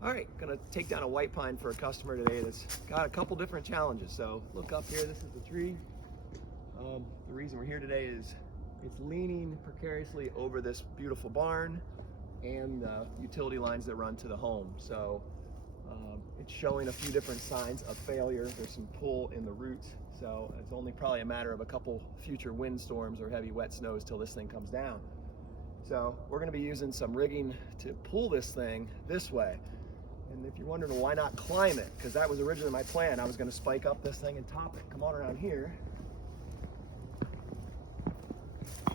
All right, gonna take down a white pine for a customer today that's got a couple different challenges. So look up here, this is the tree. The reason we're here today is it's leaning precariously over this beautiful barn and the utility lines that run to the home. So it's showing a few different signs of failure. There's some pull in the roots. So it's only probably a matter of a couple future windstorms or heavy wet snows till this thing comes down. So we're gonna be using some rigging to pull this thing this way. And if you're wondering, well, why not climb it? Because that was originally my plan. I was gonna spike up this thing and top it. Come on around here.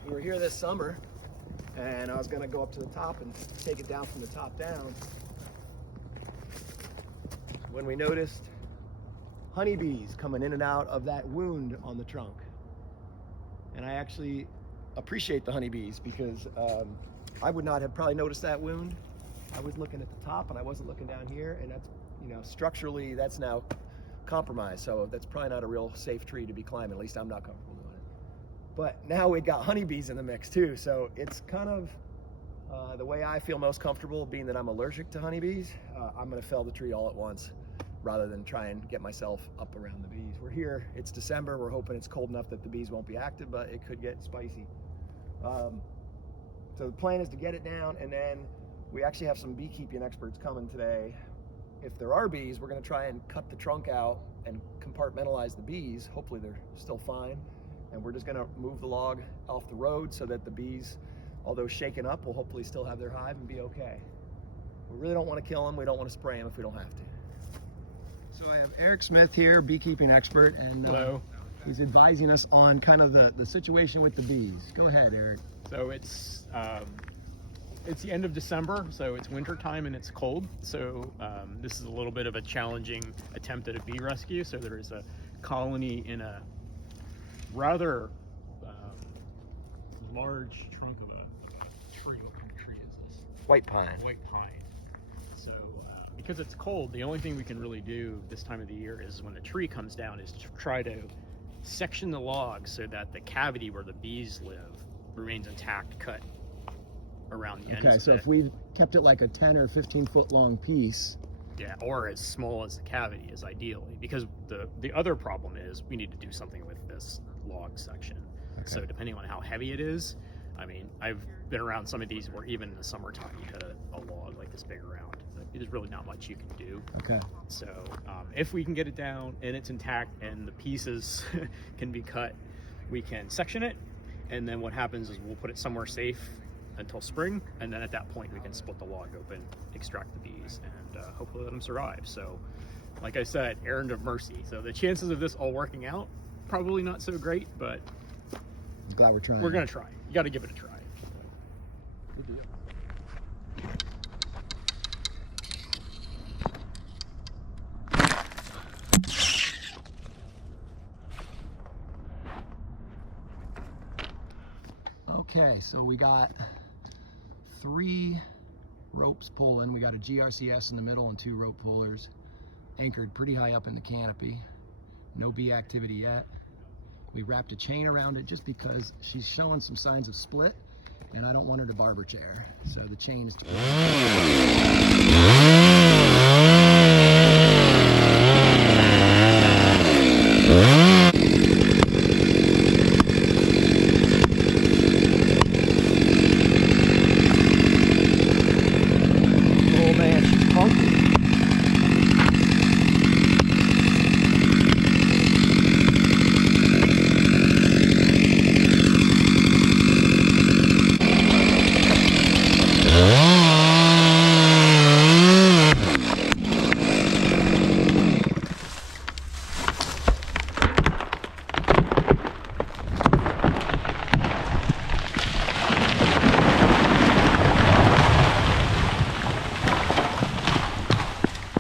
We were here this summer and I was gonna go up to the top and take it down from the top down. When we noticed honeybees coming in and out of that wound on the trunk. And I actually appreciate the honeybees because I would not have probably noticed that wound. I was looking at the top and I wasn't looking down here, and that's, you know, structurally that's now compromised. So that's probably not a real safe tree to be climbing. At least I'm not comfortable doing it. But now we got honeybees in the mix too. So it's kind of the way I feel most comfortable, being that I'm allergic to honeybees. I'm gonna fell the tree all at once rather than try and get myself up around the bees. We're here, it's December. We're hoping it's cold enough that the bees won't be active, but it could get spicy. So the plan is to get it down, and then we actually have some beekeeping experts coming today. If there are bees, we're gonna try and cut the trunk out and compartmentalize the bees. Hopefully they're still fine. And we're just gonna move the log off the road so that the bees, although shaken up, will hopefully still have their hive and be okay. We really don't wanna kill them. We don't wanna spray them if we don't have to. So I have Eric Smith here, beekeeping expert, and hello. He's advising us on kind of the situation with the bees. Go ahead, Eric. So it's the end of December, so it's winter time and it's cold. So this is a little bit of a challenging attempt at a bee rescue. So there is a colony in a rather large trunk of a tree. What kind of tree is this? White pine. White pine. So because it's cold, the only thing we can really do this time of the year is when the tree comes down is to try to section the log so that the cavity where the bees live remains intact, cut around the ends. Okay, so if we kept it like a 10 or 15 foot long piece. Yeah, or as small as the cavity is ideally, because the other problem is we need to do something with this log section. Okay. So depending on how heavy it is, I mean, I've been around some of these where even in the summertime you hit a log like this big around. There's really not much you can do. Okay. So if we can get it down and it's intact and the pieces can be cut, we can section it, and then what happens is we'll put it somewhere safe until spring, and then at that point we can split the log open, extract the bees, and hopefully let them survive. So like I said, errand of mercy. So the chances of this all working out, probably not so great, but I'm glad we're trying. We're gonna try. You gotta give it a try. Good deal. Okay, so we got 3 ropes pulling. We got a GRCS in the middle and 2 rope pullers anchored pretty high up in the canopy. No bee activity yet. We wrapped a chain around it just because she's showing some signs of split and I don't want her to barber chair. So the chain is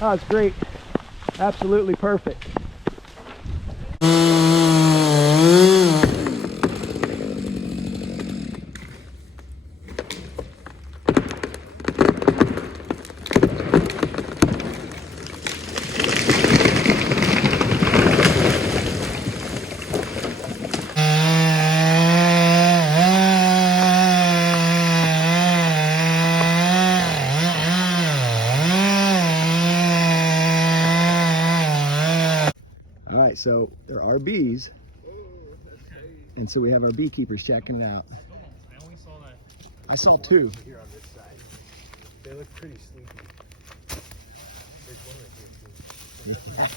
Oh, it's great. Absolutely perfect. right, so there are bees, and so we have our beekeepers checking it out. I only saw that. I saw two. Here on this side. They look pretty sleepy. There's one right here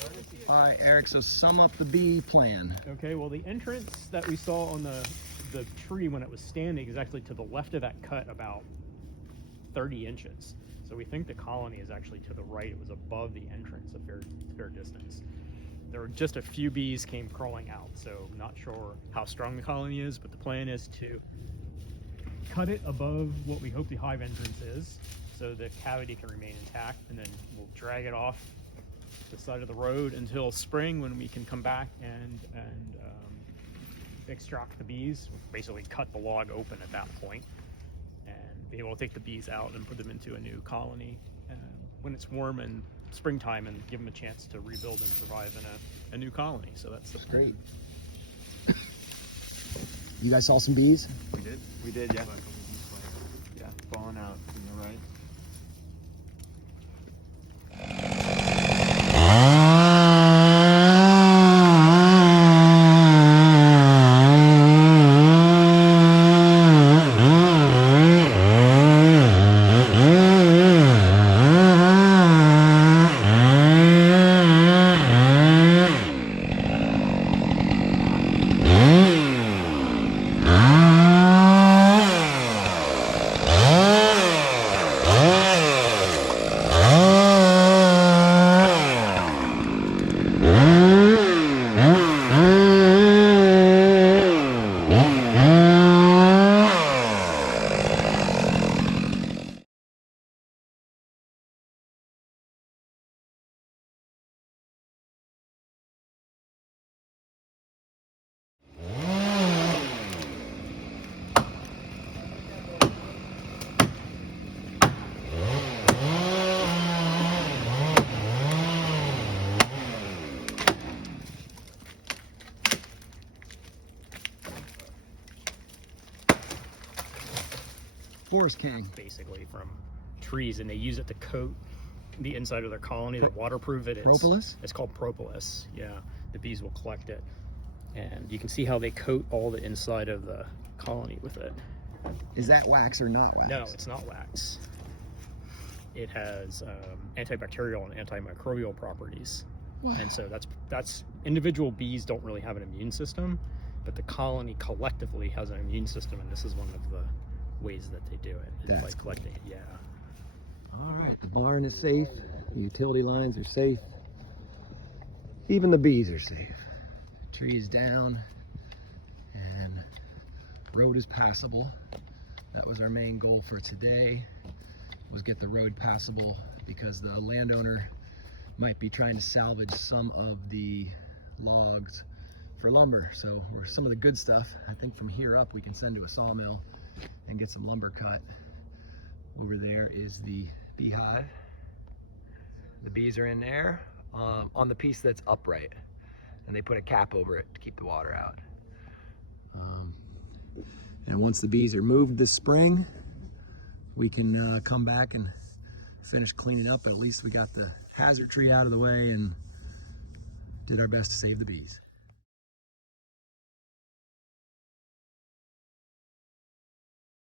too. All right, Eric, so sum up the bee plan. Okay, well the entrance that we saw on the tree when it was standing is actually to the left of that cut about 30 inches. So we think the colony is actually to the right. It was above the entrance a fair distance. There were just a few bees came crawling out, so not sure how strong the colony is, but the plan is to cut it above what we hope the hive entrance is, so the cavity can remain intact, and then we'll drag it off the side of the road until spring when we can come back and extract the bees. We'll basically cut the log open at that point and be able to take the bees out and put them into a new colony when it's warm and springtime, and give them a chance to rebuild and survive in a new colony. So that's Great. You guys saw some bees? We did? We did, yeah. Yeah, falling out to the right. Forest King. basically from trees, and they use it to coat the inside of their colony to waterproof it. Propolis? It's called propolis. Yeah, the bees will collect it, and you can see how they coat all the inside of the colony with it. Is that wax or not wax? No, it's not wax. It has antibacterial and antimicrobial properties, and so that's individual bees don't really have an immune system, but the colony collectively has an immune system, and this is one of the ways that they do it. It's That's like collecting it. Yeah. All right, the barn is safe, the utility lines are safe, even the bees are safe. Trees down, and road is passable. That was our main goal for today, was get the road passable, because the landowner might be trying to salvage some of the logs for lumber. So, or some of the good stuff, I think from here up we can send to a sawmill and get some lumber cut. Over there is the beehive. The bees are in there on the piece that's upright, and they put a cap over it to keep the water out. And once the bees are moved this spring, we can come back and finish cleaning up. But at least we got the hazard tree out of the way and did our best to save the bees.